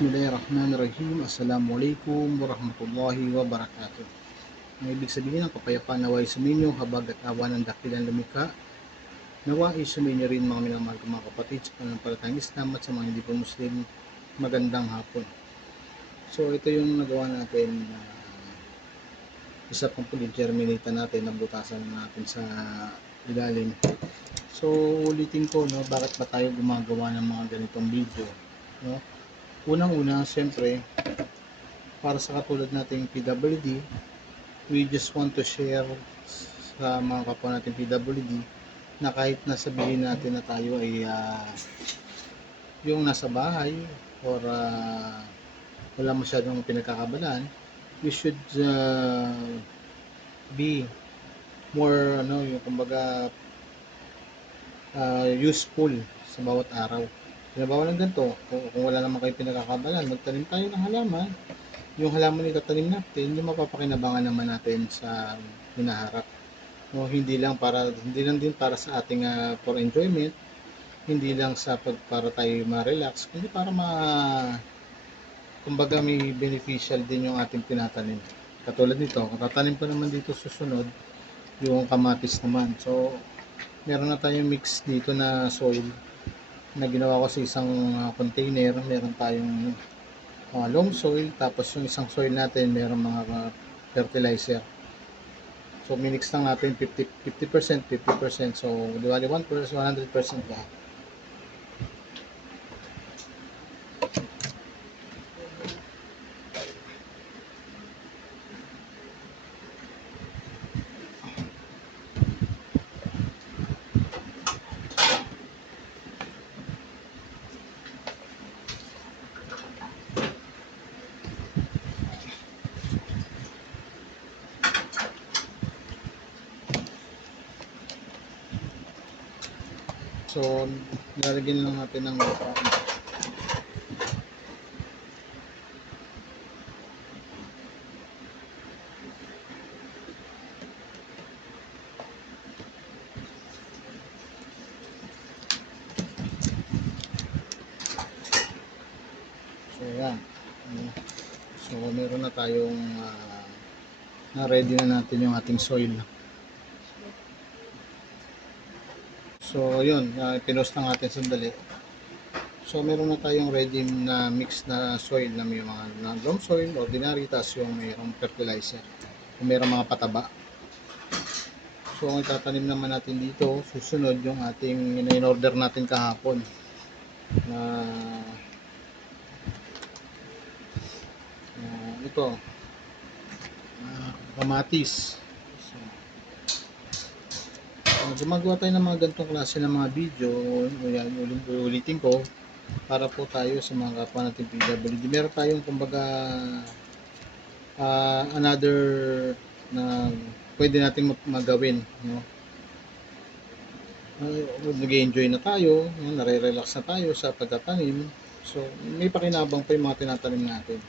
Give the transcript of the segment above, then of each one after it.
Bismillahirrahmanirrahim. Assalamualaikum warahmatullahi wabarakatuh. Ang ibig sabihin ng kapayapaan naway suminyo habag at awa ng dakilang lumikha. Naway suminyo rin mga minamahal kong mga kapatid sa pananampalatayang Islam at sa mga hindi po Muslim. Magandang hapon. So ito yung nagawa natin isa pang germinate natin, nabutasan natin sa ilalim. So ulitin ko, no, bakit ba tayo gumagawa ng mga ganitong video, no? Unang-una, siyempre, para sa katulad nating PWD, we just want to share sa mga kapwa nating PWD na kahit na sabihin natin na tayo ay yung nasa bahay or wala masyadong pinagkakabalaan, we should be more, yung kumbaga useful sa bawat araw. Halimbawa ng ganito, kung wala naman kayo pinagkakabalan, magtanim tayo ng halaman. Yung halaman na itatanim natin, yung mapapakinabangan naman natin sa hinaharap. No, hindi lang din para sa ating for enjoyment, hindi lang para tayo ma-relax, kundi para kumbaga may beneficial din yung ating tinatanim. Katulad nito, kung tatanim ko naman dito susunod, yung kamatis naman. So, meron na tayong mix dito na soil na ginawa ko sa isang container. Meron tayong loam soil, tapos yung isang soil natin meron mga fertilizer. So minix lang natin 50%. So diwali 1% 100% lahat. So, lalagyan lang natin ng lupa. So, yan. So, meron na tayong na-ready na natin yung ating soil. So, yun. Pinost lang natin sandali. So, meron na tayong ready na mix na soil na may mga loam soil, ordinary, tapos yung mayroong fertilizer, kung mayroong mga pataba. So, ang itatanim naman natin dito, susunod yung ating in-order natin kahapon na ito, kamatis. So, gumagawa tayo ng mga ganitong klase ng mga video, ulitin ko, para po tayo sa mga kapwa natin PWD. Meron tayong kumbaga another na pwede natin magawin, no? Nag-enjoy na tayo, nare-relax na tayo sa pagtatanim. So may pakinabang pa yung mga tinatanim natin.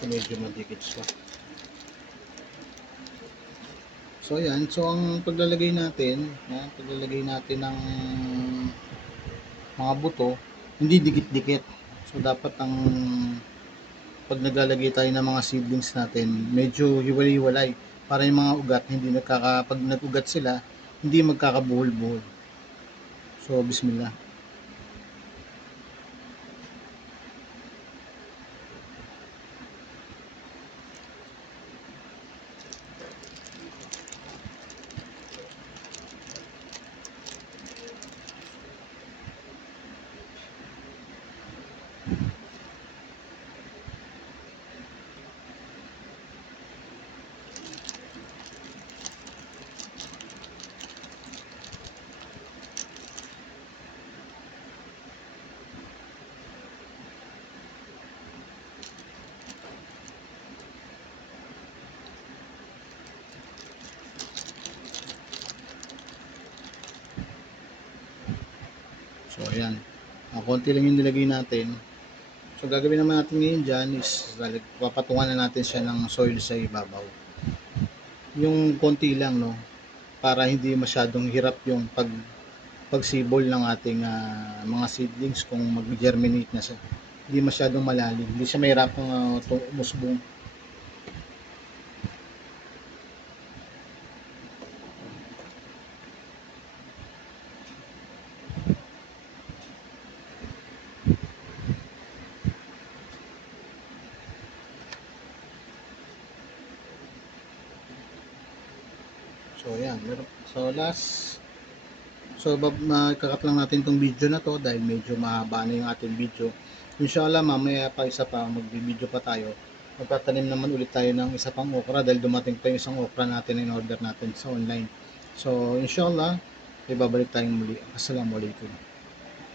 So medyo madikit siya. So ayan, so ang paglalagay natin ng mga buto, hindi dikit-dikit. So dapat pag naglalagay tayo ng mga seedlings natin, medyo hiwalay-hiwalay para yung mga ugat pag nag-ugat sila, hindi magkakabuhol-buhol. So bismillah. So, ayan. Konti lang yung nilagay natin. So, gagawin naman natin ngayon dyan is papatungan na natin siya ng soil sa ibabaw. Yung konti lang, no? Para hindi masyadong hirap yung pagsibol ng ating mga seedlings kung mag-germinate na siya. Hindi masyadong malalim. Hindi siya mahirapang umusbong. So, ayan. So, kakat lang natin tong video na to dahil medyo mahaba na yung ating video. Inshallah, mamaya pa isa pa, magbibideo pa tayo. Magtatanim naman ulit tayo ng isa pang okra dahil dumating pa yung isang okra natin in order natin sa online. So, inshallah, ibabalik tayong muli. Assalamualaikum.